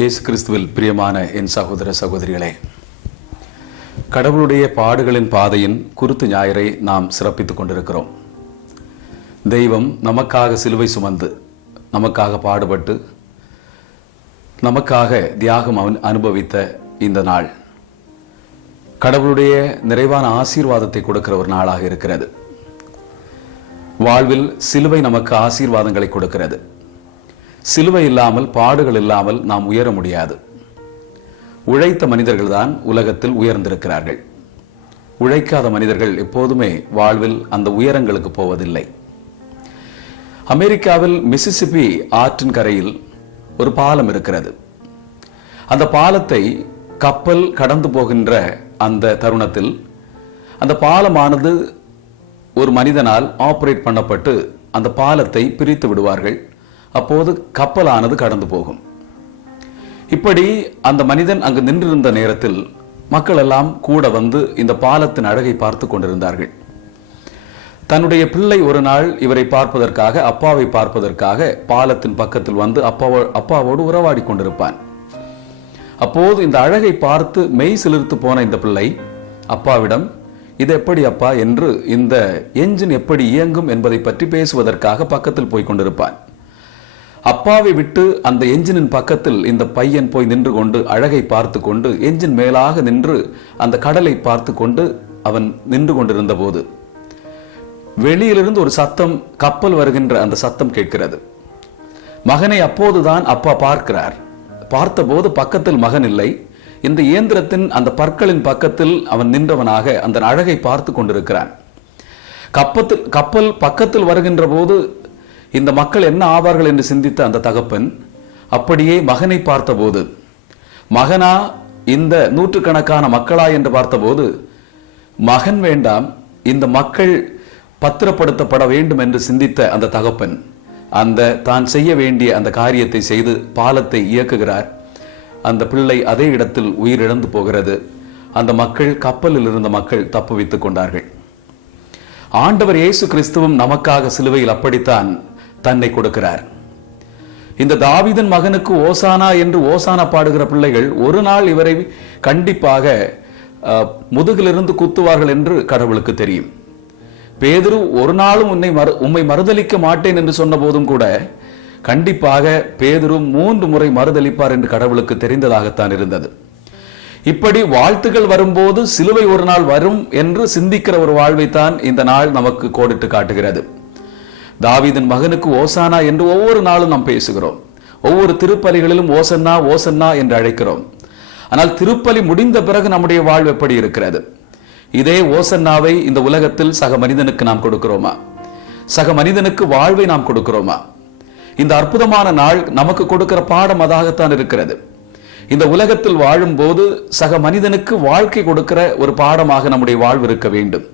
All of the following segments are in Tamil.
இயேசு கிறிஸ்துவில் பிரியமான என் சகோதர சகோதரிகளே, கடவுளுடைய பாடுகளின் பாதையின் குருத்து ஞாயிறை நாம் சிறப்பித்துக் கொண்டிருக்கிறோம். தெய்வம் நமக்காக சிலுவை சுமந்து, நமக்காக பாடுபட்டு, நமக்காக தியாகம் அனுபவித்த இந்த நாள் கடவுளுடைய நிறைவான ஆசீர்வாதத்தை கொடுக்கிற ஒரு நாளாக இருக்கிறது. வாழ்வில் சிலுவை நமக்கு ஆசீர்வாதங்களை கொடுக்கிறது. சிலுவை இல்லாமல், பாடுகள் இல்லாமல் நாம் உயர முடியாது. உழைத்த மனிதர்கள் தான் உலகத்தில் உயர்ந்திருக்கிறார்கள். உழைக்காத மனிதர்கள் எப்போதுமே வாழ்வில் அந்த உயரங்களுக்கு போவதில்லை. அமெரிக்காவில் மிசிசிப்பி ஆற்றின் கரையில் ஒரு பாலம் இருக்கிறது. அந்த பாலத்தை கப்பல் கடந்து போகின்ற அந்த தருணத்தில் அந்த பாலமானது ஒரு மனிதனால் ஆபரேட் பண்ணப்பட்டு அந்த பாலத்தை பிரித்து விடுவார்கள். அப்போது கப்பலானது கடந்து போகும். இப்படி அந்த மனிதன் அங்கு நின்றிருந்த நேரத்தில் மக்கள் எல்லாம் கூட வந்து இந்த பாலத்தின் அழகை பார்த்து கொண்டிருந்தார்கள். தன்னுடைய பிள்ளை ஒரு நாள் இவரை பார்ப்பதற்காக, அப்பாவை பார்ப்பதற்காக பாலத்தின் பக்கத்தில் வந்து அப்பாவோடு உறவாடி கொண்டிருப்பான். அப்போது இந்த அழகை பார்த்து மெய் சிலிர்த்து போன இந்த பிள்ளை அப்பாவிடம், இது எப்படி அப்பா என்று, இந்த என்ஜின் எப்படி இயங்கும் என்பதை பற்றி பேசுவதற்காக பக்கத்தில் போய் கொண்டிருப்பான். அப்பாவை விட்டு அந்த என்ஜினின் பக்கத்தில் இந்த பையன் போய் நின்று கொண்டு அழகை பார்த்து கொண்டு என்ஜின் மேலாக நின்று அந்த கடலை பார்த்து கொண்டு அவன் நின்று கொண்டிருந்த போது வெளியிலிருந்து ஒரு சத்தம், கப்பல் வருகின்ற அந்த சத்தம் கேட்கிறது. மகனை அப்போதுதான் அப்பா பார்க்கிறார். பார்த்தபோது பக்கத்தில் மகன் இல்லை. இந்த இயந்திரத்தின் அந்த பற்களின் பக்கத்தில் அவன் நின்றவனாக அந்த அழகை பார்த்து கொண்டிருக்கிறான். கப்பல் பக்கத்தில் வருகின்ற போது இந்த மக்கள் என்ன ஆவார்கள் என்று சிந்தித்த அந்த தகப்பன் அப்படியே மகனை பார்த்தபோது, மகனா இந்த நூற்றுக்கணக்கான மக்களா என்று பார்த்தபோது, மகன் வேண்டாம், இந்த மக்கள் பத்திரப்படுத்தப்பட வேண்டும் என்று சிந்தித்த அந்த தகப்பன் அந்த தான் செய்ய வேண்டிய அந்த காரியத்தை செய்து பாலத்தை இயக்குகிறார். அந்த பிள்ளை அதே இடத்தில் உயிரிழந்து போகிறது. அந்த மக்கள், கப்பலில் இருந்த மக்கள் தப்புவித்துக் கொண்டார்கள். ஆண்டவர் இயேசு கிறிஸ்துவும் நமக்காக சிலுவையில் அப்படித்தான் தன்னை கொடுக்கிறார். இந்த தாவீதின் மகனுக்கு ஓசானா என்று ஓசானா பாடுகிற பிள்ளைகள் ஒரு நாள் இவரை கண்டிப்பாக முதுகிலிருந்து குத்துவார்கள் என்று கடவுளுக்கு தெரியும். பேதுரு ஒரு நாளும் உம்மை மறுதலிக்க மாட்டேன் என்று சொன்ன போதும் கூட கண்டிப்பாக பேதுரு 3 முறை மறுதலிப்பார் என்று கடவுளுக்கு தெரிந்ததாகத்தான் இருந்தது. இப்படி வாழ்த்துகள் வரும்போது சிலுவை ஒரு நாள் வரும் என்று சிந்திக்கிற ஒரு வாழ்வைத்தான் இந்த நாள் நமக்கு கோடிட்டு காட்டுகிறது. தாவீதின் மகனுக்கு ஓசானா என்று ஒவ்வொரு நாளும் நாம் பேசுகிறோம். ஒவ்வொரு திருப்பலிகளிலும் ஓசன்னா ஓசன்னா என்று அழைக்கிறோம். ஆனால் திருப்பலி முடிந்த பிறகு நம்முடைய வாழ்வு எப்படி இருக்கிறது? இதே ஓசன்னாவை இந்த உலகத்தில் சக மனிதனுக்கு நாம் கொடுக்கிறோமா? சக மனிதனுக்கு வாழ்வை நாம் கொடுக்கிறோமா? இந்த அற்புதமான நாள் நமக்கு கொடுக்கிற பாடம் அதாகத்தான் இருக்கிறது. இந்த உலகத்தில் வாழும் போது சக மனிதனுக்கு வாழ்க்கை கொடுக்கிற ஒரு பாடமாக நம்முடைய வாழ்வு இருக்க வேண்டும்.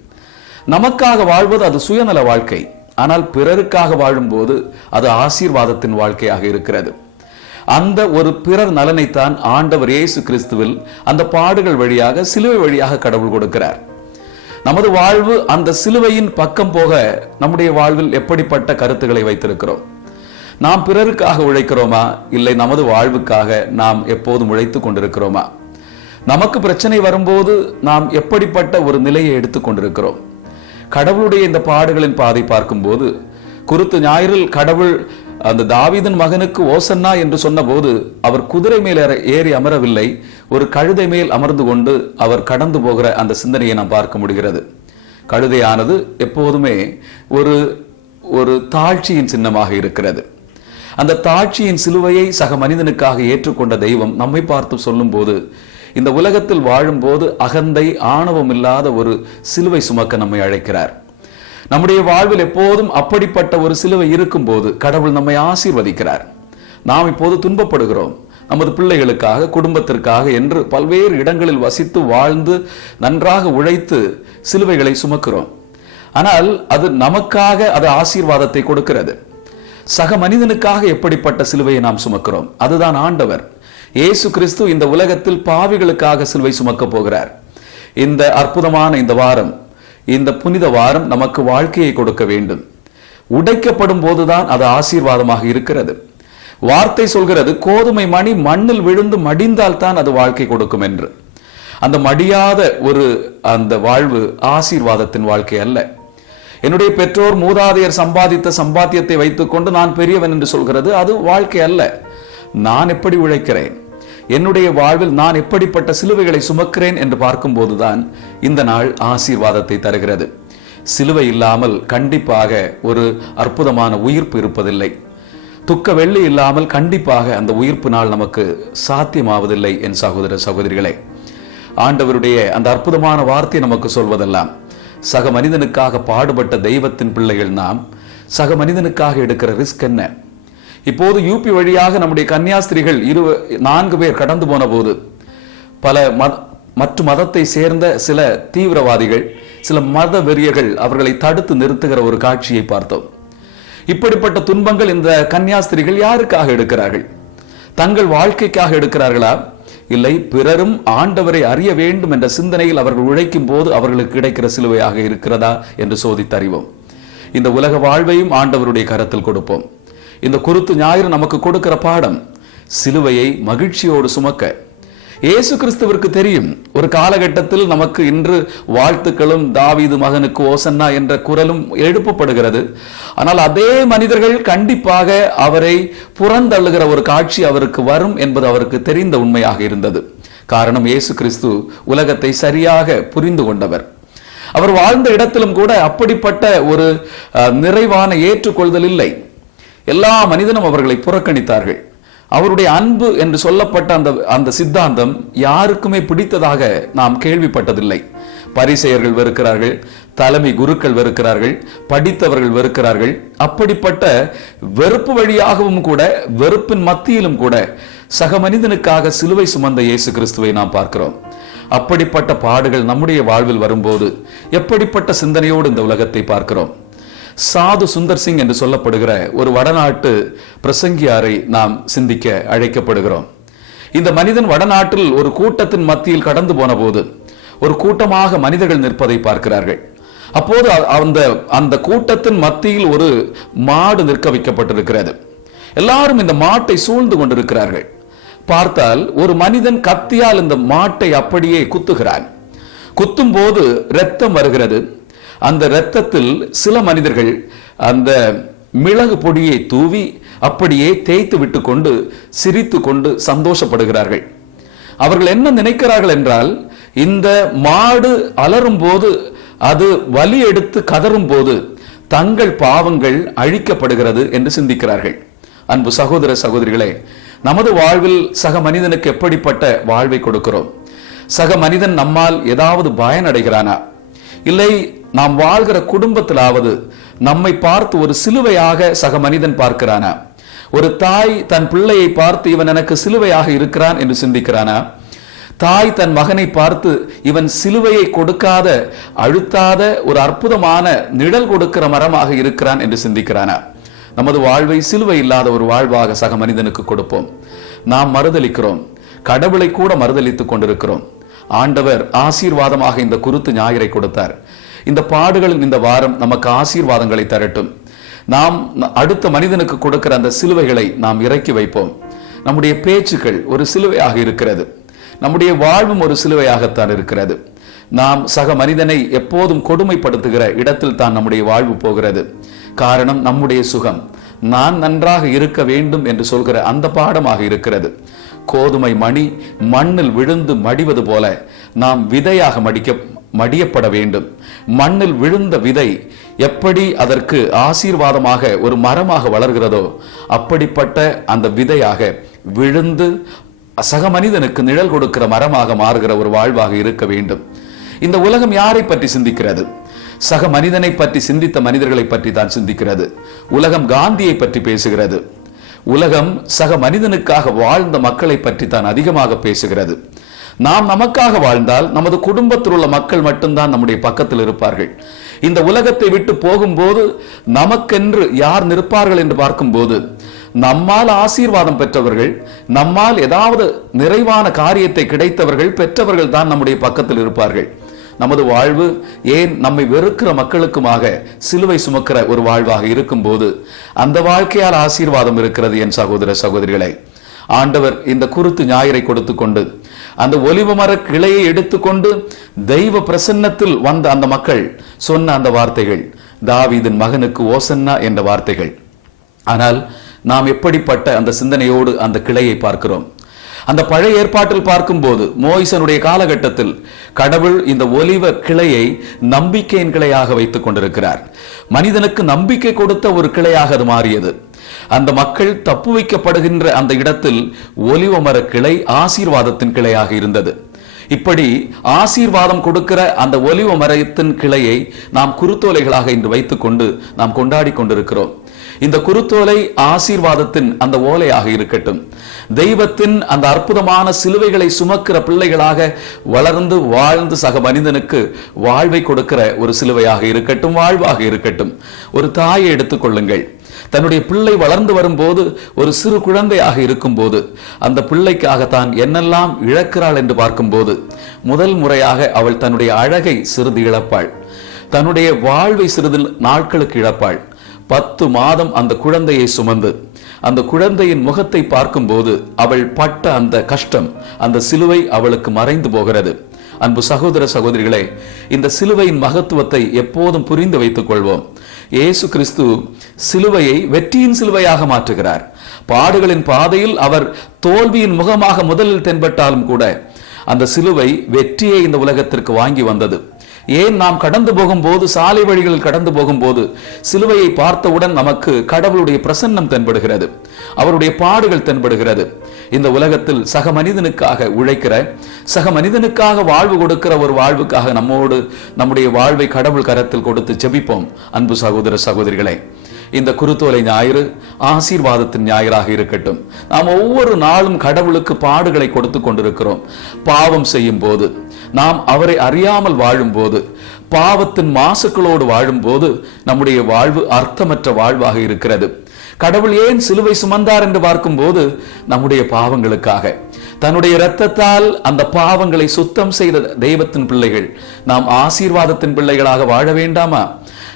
நமக்காக வாழ்வது அது சுயநல வாழ்க்கை. ஆனால் பிறருக்காக வாழும்போது அது ஆசீர்வாதத்தின் வாழ்க்கையாக இருக்கிறது. அந்த ஒரு பிறர் நலனைத்தான் ஆண்டவர் இயேசு கிறிஸ்துவில் அந்த பாடுகள் வழியாக, சிலுவை வழியாக கடவுள் கொடுக்கிறார். நமது வாழ்வு அந்த சிலுவையின் பக்கம் போக நம்முடைய வாழ்வில் எப்படிப்பட்ட கருத்துக்களை வைத்திருக்கிறோம்? நாம் பிறருக்காக உழைக்கிறோமா? இல்லை நமது வாழ்வுக்காக நாம் எப்போதும் உழைத்துக் கொண்டிருக்கிறோமா? நமக்கு பிரச்சனை வரும்போது நாம் எப்படிப்பட்ட ஒரு நிலையை எடுத்துக் கொண்டிருக்கிறோம்? கடவுளுடைய இந்த பாடுகளின் பாதை பார்க்கும்போது, குருத்து ஞாயிறில் கடவுள் அந்த தாவீதின் மகனுக்கு ஓசன்னா என்று சொன்ன போது அவர் குதிரை மேல் ஏறி அமரவில்லை, ஒரு கழுதை மேல் அமர்ந்து கொண்டு அவர் கடந்து போகிற அந்த சிந்தனையை நாம் பார்க்க முடிகிறது. கழுதையானது எப்போதுமே ஒரு தாழ்ச்சியின் சின்னமாக இருக்கிறது. அந்த தாழ்ச்சியின் சிலுவையை சக மனிதனுக்காக ஏற்றுக்கொண்ட தெய்வம் நம்மை பார்த்து சொல்லும் போது, இந்த உலகத்தில் வாழும்போது அகந்தை, ஆணவம் இல்லாத ஒரு சிலுவை சுமக்க நம்மை அழைக்கிறார். நம்முடைய வாழ்வில் எப்போதும் அப்படிப்பட்ட ஒரு சிலுவை இருக்கும் போது கடவுள் நம்மை ஆசீர்வதிக்கிறார். நாம் இப்போது துன்பப்படுகிறோம். நமது பிள்ளைகளுக்காக, குடும்பத்திற்காக என்று பல்வேறு இடங்களில் வசித்து வாழ்ந்து நன்றாக உழைத்து சிலுவைகளை சுமக்கிறோம். ஆனால் அது நமக்காக அது ஆசீர்வாதத்தை கொடுக்கிறது. சக மனிதனுக்காக எப்படிப்பட்ட சிலுவையை நாம் சுமக்கிறோம்? அதுதான் ஆண்டவர் இயேசு கிறிஸ்து இந்த உலகத்தில் பாவிகளுக்காக சிலுவை சுமக்க போகிறார். இந்த அற்புதமான இந்த வாரம், இந்த புனித வாரம் நமக்கு வாழ்க்கையை கொடுக்க வேண்டும். உடைக்கப்படும் போதுதான் அது ஆசீர்வாதமாக இருக்கிறது. வார்த்தை சொல்கிறது, கோதுமை மணி மண்ணில் விழுந்து மடிந்தால் தான் அது வாழ்க்கை கொடுக்கும் என்று. அந்த மடியாத அந்த வாழ்வு ஆசீர்வாதத்தின் வாழ்க்கை அல்ல. என்னுடைய பெற்றோர் மூதாதையர் சம்பாதித்த சம்பாத்தியத்தை வைத்துக் கொண்டு நான் பெரியவன் என்று சொல்கிறது அது வாழ்க்கை அல்ல. நான் எப்படி உழைக்கிறேன், என்னுடைய வாழ்வில் நான் எப்படிப்பட்ட சிலுவைகளை சுமக்கிறேன் என்று பார்க்கும் போதுதான் இந்த நாள் ஆசீர்வாதத்தை தருகிறது. சிலுவை இல்லாமல் கண்டிப்பாக ஒரு அற்புதமான உயிர்ப்பு இருப்பதில்லை. துக்க வெள்ளி இல்லாமல் கண்டிப்பாக அந்த உயிர்ப்பு நாள் நமக்கு சாத்தியமாவதில்லை. என் சகோதர சகோதரிகளே, ஆண்டவருடைய அந்த அற்புதமான வார்த்தை நமக்கு சொல்வதெல்லாம், சக மனிதனுக்காக பாடுபட்ட தெய்வத்தின் பிள்ளைகள் நாம். சக மனிதனுக்காக எடுக்கிற ரிஸ்க் என்ன? இப்போது யூபி வழியாக நம்முடைய கன்னியாஸ்திரிகள் 4 பேர் கடந்து போன போது பல மற்ற மதத்தை சேர்ந்த சில தீவிரவாதிகள், சில மத வெறியர்கள் அவர்களை தடுத்து நிறுத்துகிற ஒரு காட்சியை பார்த்தோம். இப்படிப்பட்ட துன்பங்கள் இந்த கன்னியாஸ்திரிகள் யாருக்காக எடுக்கிறார்கள்? தங்கள் வாழ்க்கைக்காக எடுக்கிறார்களா? இல்லை, பிறரும் ஆண்டவரை அறிய வேண்டும் என்ற சிந்தனையில் அவர்கள் உழைக்கும் போது அவர்களுக்கு கிடைக்கிற சிலுவையாக இருக்கிறதா என்று சோதித்தறிவோம். இந்த உலக வாழ்வையும் ஆண்டவருடைய கரத்தில் கொடுப்போம். இந்த குருத்து ஞாயிறு நமக்கு கொடுக்கிற பாடம், சிலுவையை மகிழ்ச்சியோடு சுமக்க. இயேசு கிறிஸ்துவிற்கு தெரியும், ஒரு காலகட்டத்தில் நமக்கு இன்று வாழ்த்துக்களும் தாவீது மகனுக்கு ஓசன்னா என்ற குரலும் எழுப்பப்படுகிறது. ஆனால் அதே மனிதர்கள் கண்டிப்பாக அவரை புறந்தள்ளுகிற ஒரு காட்சி அவருக்கு வரும் என்பது அவருக்கு தெரிந்த உண்மையாக இருந்தது. காரணம், இயேசு கிறிஸ்து உலகத்தை சரியாக புரிந்து கொண்டவர். அவர் வாழ்ந்த இடத்திலும் கூட அப்படிப்பட்ட ஒரு நிறைவான ஏற்றுக்கொள்தல் இல்லை. எல்லா மனிதனும் அவர்களை புறக்கணித்தார்கள். அவருடைய அன்பு என்று சொல்லப்பட்ட அந்த சித்தாந்தம் யாருக்குமே பிடித்ததாக நாம் கேள்விப்பட்டதில்லை. பரிசேயர்கள் வெறுக்கிறார்கள், தலைமை குருக்கள் வெறுக்கிறார்கள், படித்தவர்கள் வெறுக்கிறார்கள். அப்படிப்பட்ட வெறுப்பு வழியாகவும் கூட, வெறுப்பின் மத்தியிலும் கூட சக மனிதனுக்காக சிலுவை சுமந்த இயேசு கிறிஸ்துவை நாம் பார்க்கிறோம். அப்படிப்பட்ட பாடுகள் நம்முடைய வாழ்வில் வரும்போது எப்படிப்பட்ட சிந்தனையோடு இந்த உலகத்தை பார்க்கிறோம்? சாது சுந்தர் சிங் என்று சொல்லப்படுகிற ஒரு வடநாட்டு பிரசங்கியாரை நாம் சிந்திக்க அழைக்கப்படுகிறோம். இந்த மனிதன் வடநாட்டில் ஒரு கூட்டத்தின் மத்தியில் கடந்து போன போது ஒரு கூட்டமாக மனிதர்கள் நிற்பதை பார்க்கிறார்கள். அப்போது அந்த கூட்டத்தின் மத்தியில் ஒரு மாடு நிற்க வைக்கப்பட்டிருக்கிறது. எல்லாரும் இந்த மாட்டை சூழ்ந்து கொண்டிருக்கிறார்கள். பார்த்தால் ஒரு மனிதன் கத்தியால் இந்த மாட்டை அப்படியே குத்துகிறான். குத்தும் போது இரத்தம் வருகிறது. அந்த இரத்தத்தில் சில மனிதர்கள் அந்த மிளகு பொடியை தூவி அப்படியே தேய்த்து விட்டு கொண்டு சிரித்து கொண்டு சந்தோஷப்படுகிறார்கள். அவர்கள் என்ன நினைக்கிறார்கள் என்றால், இந்த மாடு அலறும் போது, அது வலி எடுத்து கதறும் போது தங்கள் பாவங்கள் அழிக்கப்படுகிறது என்று சிந்திக்கிறார்கள். அன்பு சகோதர சகோதரிகளே, நமது வாழ்வில் சக மனிதனுக்கு எப்படிப்பட்ட வாழ்வை கொடுக்கிறோம்? சக மனிதன் நம்மால் ஏதாவது பயனடைகிறானா? இல்லை, நாம் வாழ்கிற குடும்பத்திலாவது நம்மை பார்த்து ஒரு சிலுவையாக சக மனிதன் பார்க்கிறானா? ஒரு தாய் தன் பிள்ளையை பார்த்து இவன் எனக்கு சிலுவையாக இருக்கிறான் என்று சிந்திக்கிறானா? தாய் தன் மகனை பார்த்து இவன் சிலுவையை கொடுக்காத, அழுத்தாத ஒரு அற்புதமான நிழல் கொடுக்கிற மரமாக இருக்கிறான் என்று சிந்திக்கிறானா? நமது வாழ்வை சிலுவை இல்லாத ஒரு வாழ்வாக சக மனிதனுக்கு கொடுப்போம். நாம் மறுதலிக்கிறோம், கடவுளை கூட மறுதலித்துக் கொண்டிருக்கிறோம். ஆண்டவர் ஆசீர்வாதமாக இந்த குருத்து ஞாயிறை கொடுத்தார். இந்த பாடுகளின் இந்த வாரம் நமக்கு ஆசீர்வாதங்களை தரட்டும். நாம் அடுத்த மனிதனுக்கு கொடுக்கிற அந்த சிலுவைகளை நாம் இறக்கி வைப்போம். நம்முடைய பேச்சுக்கள் ஒரு சிலுவையாக இருக்கிறது. நம்முடைய வாழ்வும் ஒரு சிலுவையாகத்தான் இருக்கிறது. நாம் சக மனிதனை எப்போதும் கொடுமைப்படுத்துகிற இடத்தில் தான் நம்முடைய வாழ்வு போகிறது. காரணம், நம்முடைய சுகம், நான் நன்றாக இருக்க வேண்டும் என்று சொல்கிற அந்த பாடமாக இருக்கிறது. கோதுமை மணி மண்ணில் விழுந்து மடிவது போல நாம் விதையாக மடியப்பட வேண்டும். மண்ணில் விழுந்த விதை எப்படி அதற்கு ஆசீர்வாதமாக ஒரு மரமாக வளர்கிறதோ, அப்படிப்பட்ட அந்த விதையாக விழுந்து சக மனிதனுக்கு நிழல் கொடுக்கிற மரமாக மாறுகிற ஒரு வாழ்வாக இருக்க வேண்டும். இந்த உலகம் யாரை பற்றி சிந்திக்கிறது? சக மனிதனை பற்றி சிந்தித்த மனிதர்களை பற்றி தான் சிந்திக்கிறது. உலகம் காந்தியை பற்றி பேசுகிறது. உலகம் சக மனிதனுக்காக வாழ்ந்த மக்களை பற்றி தான் அதிகமாக பேசுகிறது. நாம் நமக்காக வாழ்ந்தால் நமது குடும்பத்தில் உள்ள மக்கள் மட்டும்தான் நம்முடைய பக்கத்தில் இருப்பார்கள். இந்த உலகத்தை விட்டு போகும்போது நமக்கென்று யார் நிற்பார்கள் என்று பார்க்கும்போது, நம்மால் ஆசீர்வாதம் பெற்றவர்கள், நம்மால் ஏதாவது நிறைவான காரியத்தை கிடைத்தவர்கள், பெற்றவர்கள் தான் நம்முடைய பக்கத்தில் இருப்பார்கள். நமது வாழ்வு ஏன் நம்மை வெறுக்கிற மக்களுக்குமாக சிலுவை சுமக்கிற ஒரு வாழ்வாக இருக்கும் போது அந்த வாழ்க்கையால் ஆசீர்வாதம் இருக்கிறது என் சகோதர சகோதரிகளே. ஆண்டவர் இந்த குருத்து ஞாயிறை கொடுத்து கொண்டு அந்த ஒலிவ மர கிளையை எடுத்துக்கொண்டு தெய்வ பிரசன்னத்தில் வந்த அந்த மக்கள் சொன்ன அந்த வார்த்தைகள் தாவீதின் மகனுக்கு ஓசன்னா என்ற வார்த்தைகள். ஆனால் நாம் எப்படிப்பட்ட அந்த சிந்தனையோடு அந்த கிளையை பார்க்கிறோம்? அந்த பழைய ஏற்பாட்டில் பார்க்கும்போது மோயிசனுடைய காலகட்டத்தில் கடவுள் இந்த ஒலிவ கிளையை நம்பிக்கையின் கிளையாக வைத்துக் கொண்டிருக்கிறார். மனிதனுக்கு நம்பிக்கை கொடுத்த ஒரு கிளையாக அது மாறியது. அந்த மக்கள் தப்பு வைக்கப்படுகின்ற அந்த இடத்தில் ஒலிவ மர கிளை ஆசீர்வாதத்தின் கிளையாக இருந்தது. இப்படி ஆசீர்வாதம் கொடுக்கிற அந்த ஒலிவ மரத்தின் கிளையை நாம் குருத்தோலைகளாக இன்று வைத்துக் கொண்டு நாம் கொண்டாடி கொண்டிருக்கிறோம். இந்த குருத்தோலை ஆசீர்வாதத்தின் அந்த ஓலையாக இருக்கட்டும். தெய்வத்தின் அந்த அற்புதமான சிலுவைகளை சுமக்கிற பிள்ளைகளாக வளர்ந்து வாழ்ந்து சக மனிதனுக்கு வாழ்வை கொடுக்கிற ஒரு சிலுவையாக இருக்கட்டும், வாழ்வாக இருக்கட்டும். ஒரு தாயை எடுத்துக்கொள்ளுங்கள். தன்னுடைய பிள்ளை வளர்ந்து வரும்போது, ஒரு சிறு குழந்தையாக இருக்கும் போது, அந்த பிள்ளைக்காக தான் என்னெல்லாம் இழக்கிறாள் என்று பார்க்கும்போது முதல் முறையாக அவள் தன்னுடைய அழகை சிறிது இழப்பாள். தன்னுடைய வாழ்வை சிறிது நாட்களுக்கு இழப்பாள். 10 மாதம் அந்த குழந்தையை சுமந்து அந்த குழந்தையின் முகத்தை பார்க்கும்போது அவள் பட்ட அந்த கஷ்டம், அந்த சிலுவை அவளுக்கு மறைந்து போகிறது. அன்பு சகோதர சகோதரிகளே, இந்த சிலுவையின் மகத்துவத்தை எப்போதும் புரிந்து வைத்துக் கொள்வோம். இயேசு கிறிஸ்து சிலுவையை வெற்றியின் சிலுவையாக மாற்றுகிறார். பாடுகளின் பாதையில் அவர் தோல்வியின் முகமாக முதலில் தென்பட்டாலும் கூட அந்த சிலுவை வெற்றியை இந்த உலகத்திற்கு வாங்கி வந்தது. ஏன் நாம் கடந்து போகும்போது, சாலை வழிகளில் கடந்து போகும்போது சிலுவையை பார்த்தவுடன் நமக்கு கடவுளுடைய பிரசன்னம் தென்படுகிறது, அவருடைய பாடுகள் தென்படுகிறது. இந்த உலகத்தில் சக மனிதனுக்காக உழைக்கிற, சக மனிதனுக்காக வாழ்வு கொடுக்கிற ஒரு வாழ்வுக்காக நம்மோடு நம்முடைய வாழ்வை கடவுள் கரத்தில் கொடுத்து ஜெபிப்போம். அன்பு சகோதர சகோதரிகளே, இந்த குருத்தோலை ஞாயிறு ஆசீர்வாதத்தின் ஞாயிறாக இருக்கட்டும். நாம் ஒவ்வொரு நாளும் கடவுளுக்கு பாடுகளை கொடுத்து கொண்டிருக்கிறோம். பாவம் செய்யும் போது, நாம் அவரை அறியாமல் வாழும் போது, பாவத்தின் மாசுக்களோடு வாழும் போது நம்முடைய வாழ்வு அர்த்தமற்ற வாழ்வாக இருக்கிறது. கடவுள் ஏன் சிலுவை சுமந்தார் என்று பார்க்கும் போது நம்முடைய பாவங்களுக்காக. தன்னுடைய இரத்தத்தால் அந்த பாவங்களை சுத்தம் செய்த தெய்வத்தின் பிள்ளைகள் நாம் ஆசீர்வாதத்தின் பிள்ளைகளாக வாழ வேண்டாமா?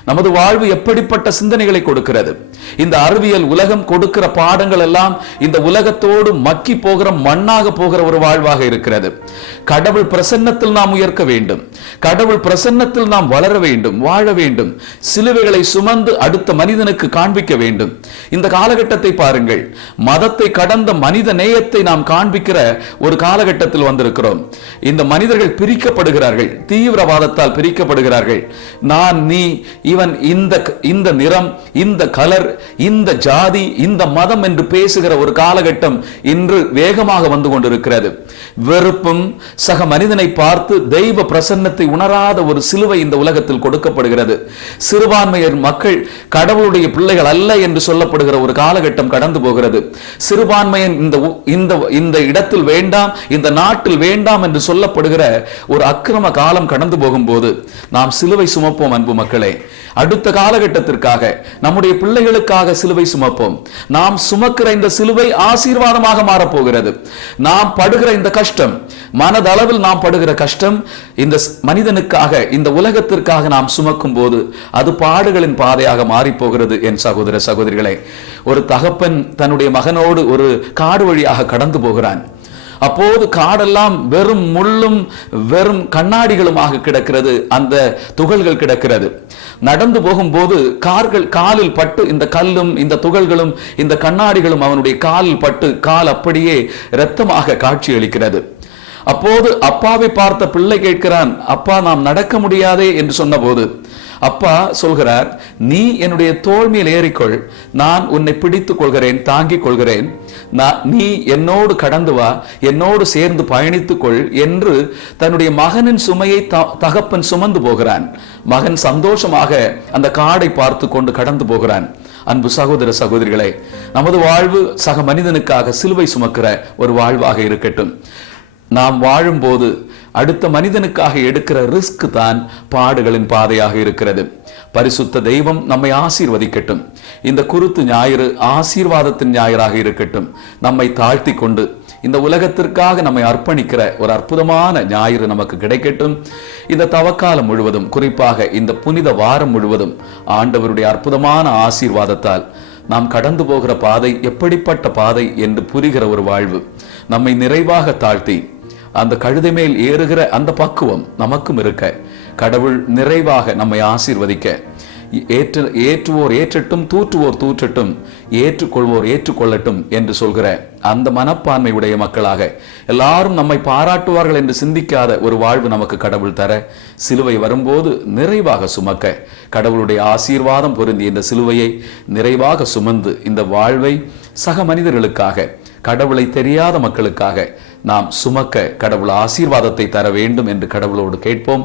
நமது வாழ்வு எப்படிப்பட்ட சிந்தனைகளை கொடுக்கிறது? இந்த அறிவியல் உலகம் கொடுக்கிற பாடங்கள் எல்லாம் இந்த உலகத்தோடு மக்கி போகிற, மண்ணாக போகிற ஒரு வாழ்வாக இருக்கிறது. கடவுள் பிரசன்னத்தில் நாம் உயர்க்க வேண்டும். கடவுள் பிரசன்னத்தில் நாம் வளர வேண்டும், வாழ வேண்டும். சிலுவைகளை சுமந்து அடுத்த மனிதனுக்கு காண்பிக்க வேண்டும். இந்த காலகட்டத்தை பாருங்கள். மதத்தை கடந்த மனித நேயத்தை நாம் காண்பிக்கிற ஒரு காலகட்டத்தில் வந்திருக்கிறோம். இந்த மனிதர்கள் பிரிக்கப்படுகிறார்கள், தீவிரவாதத்தால் பிரிக்கப்படுகிறார்கள். நான், நீ, இவன், இந்த நிறம், இந்த கலர், இந்த ஜாதி, இந்த மதம் என்று பேசுகிற ஒரு காலகட்டம் இன்று வேகமாக வந்து கொண்டிருக்கிறது. வெறுப்பும் சக மனிதனை பார்த்து தெய்வ பிரசன்னத்தை உணராத ஒரு சிலுவை இந்த உலகத்தில் கொடுக்கப்படுகிறது. சிறுபான்மையர் மக்கள் கடவுளுடைய பிள்ளைகள் அல்ல என்று சொல்லப்படுகிற ஒரு காலகட்டம் கடந்து போகிறது. சிறுபான்மையன் இந்த இடத்தில் வேண்டாம், இந்த நாட்டில் வேண்டாம் என்று சொல்லப்படுகிற ஒரு அக்கிரம காலம் கடந்து போகும்போது நாம் சிலுவை சுமப்போம். அன்பு மக்களே, அடுத்த காலகட்டத்திற்காக, நம்முடைய பிள்ளைகளுக்காக சிலுவை சுமப்போம். நாம் சுமக்கிற இந்த சிலுவை ஆசீர்வாதமாக மாறப்போகிறது. நாம் படுகிற இந்த கஷ்டம், மனதளவில் நாம் படுகிற கஷ்டம், இந்த மனிதனுக்காக, இந்த உலகத்திற்காக நாம் சுமக்கும் போது அது பாடுகளின் பாதையாக மாறி போகிறது. என் சகோதர சகோதரிகளே, ஒரு தகப்பன் தன்னுடைய மகனோடு ஒரு காடு வழியாக கடந்து போகிறான். அப்போது காடெல்லாம் வெறும் முள்ளும் வெறும் கண்ணாடிகளுமாக கிடக்கிறது, அந்த துகள்கள் கிடக்கிறது. நடந்து போகும்போது காலில் பட்டு இந்த கல்லும் இந்த துகள்களும் இந்த கண்ணாடிகளும் அவனுடைய காலில் பட்டு கால் அப்படியே இரத்தமாக காட்சி அளிக்கிறது. அப்போது அப்பாவை பார்த்த பிள்ளை கேட்கிறான், அப்பா நாம் நடக்க முடியாதே என்று சொன்னபோது அப்பா சொல்கிறார், நீ என்னுடைய தோள் மேல் ஏறிக்கொள், நான் உன்னை பிடித்துக் கொள்கிறேன், தாங்கிக் கொள்கிறேன், நீ என்னோடு கடந்து வா, என்னோடு சேர்ந்து பயணித்துக் கொள் என்று தன்னுடைய மகனின் சுமையை தகப்பன் சுமந்து போகிறான். மகன் சந்தோஷமாக அந்த காடை பார்த்து கொண்டு கடந்து போகிறான். அன்பு சகோதர சகோதரிகளே, நமது வாழ்வு சக மனிதனுக்காக சிலுவை சுமக்கிற ஒரு வாழ்வாக இருக்கட்டும். நாம் வாழும்போது அடுத்த மனிதனுக்காக எடுக்கிற ரிஸ்க் தான் பாடுகளின் பாதையாக இருக்கிறது. பரிசுத்த தெய்வம் நம்மை ஆசீர்வதிக்கட்டும். இந்த குருத்து ஞாயிறு ஆசீர்வாதத்தின் ஞாயிறாக இருக்கட்டும். நம்மை தாழ்த்தி கொண்டு இந்த உலகத்திற்காக நம்மை அர்ப்பணிக்கிற ஒரு அற்புதமான ஞாயிறு நமக்கு கிடைக்கட்டும். இந்த தவக்காலம் முழுவதும், குறிப்பாக இந்த புனித வாரம் முழுவதும் ஆண்டவருடைய அற்புதமான ஆசீர்வாதத்தால் நாம் கடந்து போகிற பாதை எப்படிப்பட்ட பாதை என்று புரிகிற ஒரு வாழ்வு, நம்மை நிறைவாக தாழ்த்தி அந்த கழுதை மேல் ஏறுகிற அந்த பக்குவம் நமக்கும் இருக்க, கடவுள் நிறைவாக நம்மை ஆசீர்வதிக்க, ஏற்றுவோர் ஏற்றட்டும், தூற்றுவோர் தூற்றட்டும், ஏற்றுக்கொள்வோர் ஏற்றுக்கொள்ளட்டும் என்று சொல்கிற அந்த மனப்பான்மை உடைய மக்களாக, எல்லாரும் நம்மை பாராட்டுவார்கள் என்று சிந்திக்காத ஒரு வாழ்வு நமக்கு கடவுள் தர, சிலுவை வரும்போது நிறைவாக சுமக்க, கடவுளுடைய ஆசீர்வாதம் பொருந்திய இந்த சிலுவையை நிறைவாக சுமந்து இந்த வாழ்வை சக மனிதர்களுக்காக, கடவுளை தெரியாத மக்களுக்காக நாம் சுமக்க கடவுள் ஆசீர்வாதத்தை தர வேண்டும் என்று கடவுளோடு கேட்போம்.